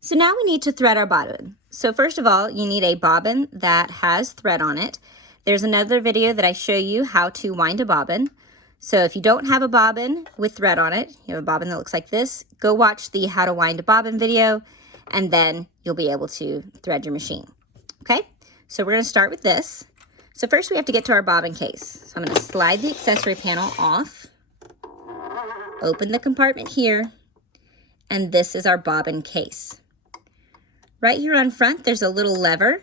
So now we need to thread our bobbin. So first of all, you need a bobbin that has thread on it. There's another video that I show you how to wind a bobbin. So if you don't have a bobbin with thread on it, you have a bobbin that looks like this, go watch the how to wind a bobbin video, and then you'll be able to thread your machine. Okay, so we're going to start with this. So first we have to get to our bobbin case. So I'm going to slide the accessory panel off, open the compartment here, and this is our bobbin case. Right here on front, there's a little lever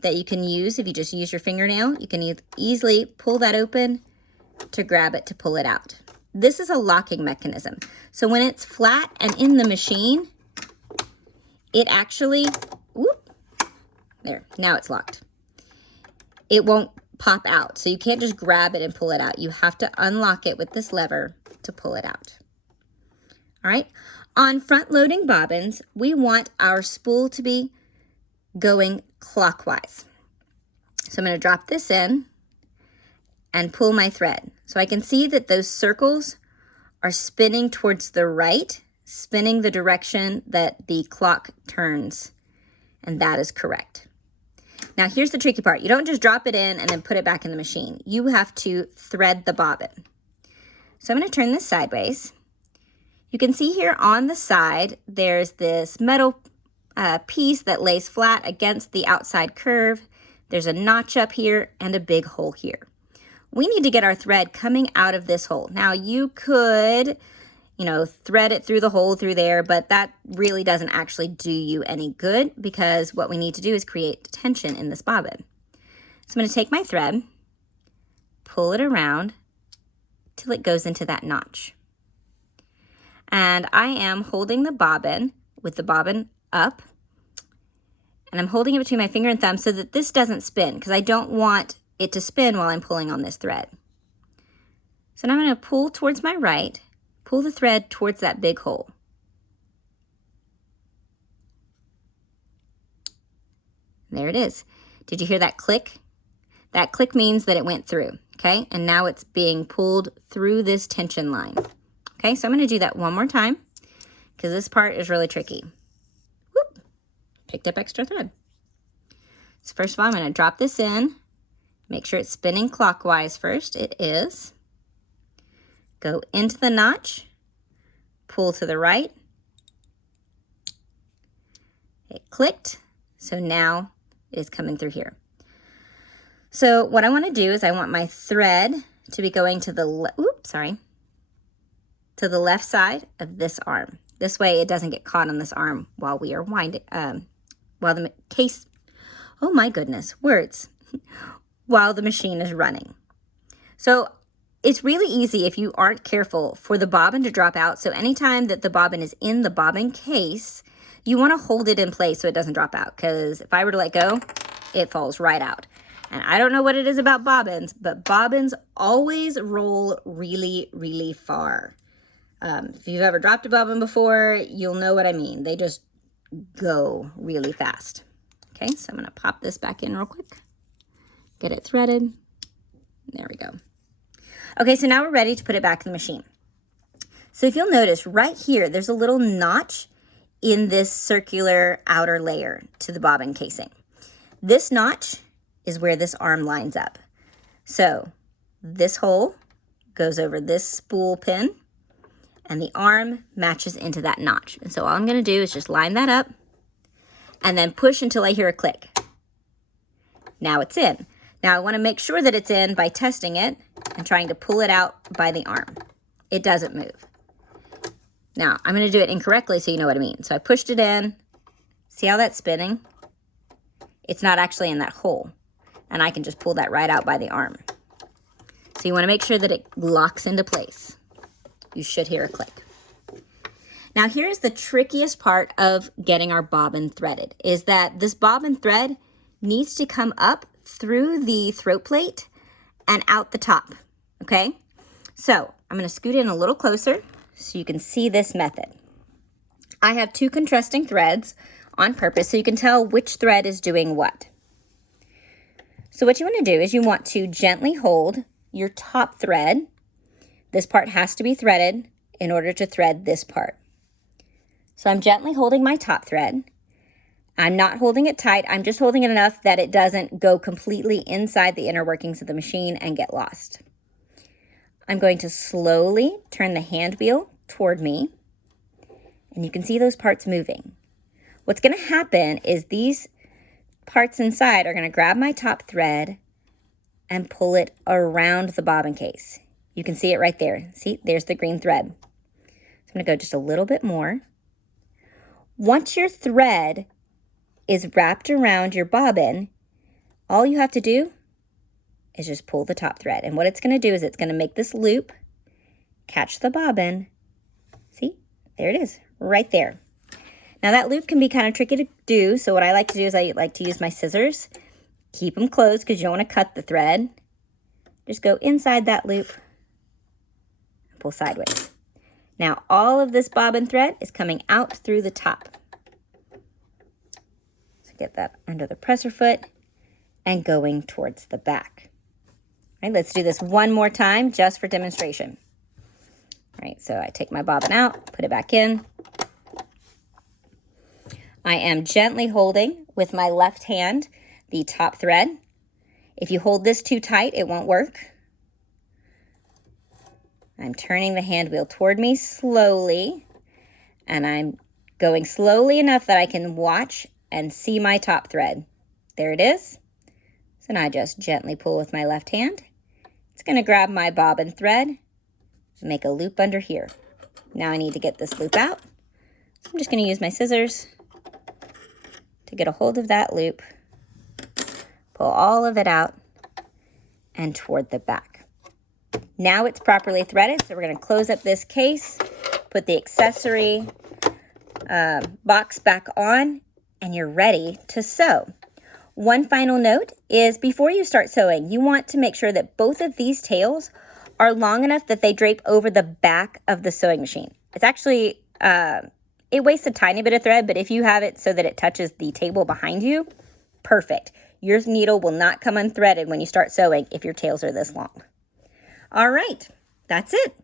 that you can use. If you just use your fingernail, you can easily pull that open to grab it to pull it out. This is a locking mechanism. So when it's flat and in the machine, it actually, whoop, there, now it's locked. It won't pop out. So you can't just grab it and pull it out. You have to unlock it with this lever to pull it out. All right. On front loading bobbins, we want our spool to be going clockwise. So I'm going to drop this in and pull my thread. So I can see that those circles are spinning towards the right, spinning the direction that the clock turns, and that is correct. Now here's the tricky part. You don't just drop it in and then put it back in the machine. You have to thread the bobbin. So I'm going to turn this sideways. You can see here on the side, there's this metal piece that lays flat against the outside curve. There's a notch up here and a big hole here. We need to get our thread coming out of this hole. Now you could, thread it through the hole through there, but that really doesn't actually do you any good because what we need to do is create tension in this bobbin. So I'm going to take my thread, pull it around till it goes into that notch. And I am holding the bobbin with the bobbin up, and I'm holding it between my finger and thumb so that this doesn't spin because I don't want it to spin while I'm pulling on this thread. So now I'm going to pull towards my right, pull the thread towards that big hole. There it is. Did you hear that click? That click means that it went through, okay? And now it's being pulled through this tension line. Okay, so I'm going to do that one more time because this part is really tricky. Whoop, picked up extra thread. So first of all, I'm going to drop this in. Make sure it's spinning clockwise first. It is. Go into the notch, pull to the right. It clicked, so now it is coming through here. So what I want to do is I want my thread to be going to the to the left side of this arm. This way it doesn't get caught on this arm while we are winding, while the case, oh my goodness, words, while the machine is running. So it's really easy if you aren't careful for the bobbin to drop out. So anytime that the bobbin is in the bobbin case, you want to hold it in place so it doesn't drop out, because if I were to let go, it falls right out. And I don't know what it is about bobbins, but bobbins always roll really, really far. If you've ever dropped a bobbin before, you'll know what I mean. They just go really fast. Okay, so I'm going to pop this back in real quick. Get it threaded. There we go. Okay, so now we're ready to put it back in the machine. So if you'll notice right here, there's a little notch in this circular outer layer to the bobbin casing. This notch is where this arm lines up. So this hole goes over this spool pin, and the arm matches into that notch. And so all I'm going to do is just line that up and then push until I hear a click. Now it's in. Now I want to make sure that it's in by testing it and trying to pull it out by the arm. It doesn't move. Now I'm going to do it incorrectly so you know what I mean. So I pushed it in. See how that's spinning? It's not actually in that hole. And I can just pull that right out by the arm. So you want to make sure that it locks into place. You should hear a click. Now here's the trickiest part of getting our bobbin threaded, is that this bobbin thread needs to come up through the throat plate and out the top, okay? So I'm going to scoot in a little closer so you can see this method. I have two contrasting threads on purpose so you can tell which thread is doing what. So what you want to do is you want to gently hold your top thread. This part has to be threaded in order to thread this part. So I'm gently holding my top thread. I'm not holding it tight. I'm just holding it enough that it doesn't go completely inside the inner workings of the machine and get lost. I'm going to slowly turn the hand wheel toward me, and you can see those parts moving. What's going to happen is these parts inside are going to grab my top thread and pull it around the bobbin case. You can see it right there. See, there's the green thread. So I'm going to go just a little bit more. Once your thread is wrapped around your bobbin, all you have to do is just pull the top thread. And what it's going to do is it's going to make this loop, catch the bobbin. See, there it is, right there. Now that loop can be kind of tricky to do, so what I like to do is I like to use my scissors. Keep them closed because you don't want to cut the thread. Just go inside that loop and pull sideways. Now all of this bobbin thread is coming out through the top. So get that under the presser foot and going towards the back. All right, let's do this one more time just for demonstration. All right, so I take my bobbin out, put it back in. I am gently holding with my left hand the top thread. If you hold this too tight, it won't work. I'm turning the hand wheel toward me slowly, and I'm going slowly enough that I can watch and see my top thread. There it is. So now I just gently pull with my left hand. It's going to grab my bobbin thread and make a loop under here. Now I need to get this loop out. So I'm just going to use my scissors to get a hold of that loop, pull all of it out, and toward the back. Now it's properly threaded, so we're going to close up this case, put the accessory box back on, and you're ready to sew. One final note is before you start sewing, you want to make sure that both of these tails are long enough that they drape over the back of the sewing machine. It's actually, it wastes a tiny bit of thread, but if you have it so that it touches the table behind you, perfect. Your needle will not come unthreaded when you start sewing if your tails are this long. All right, that's it.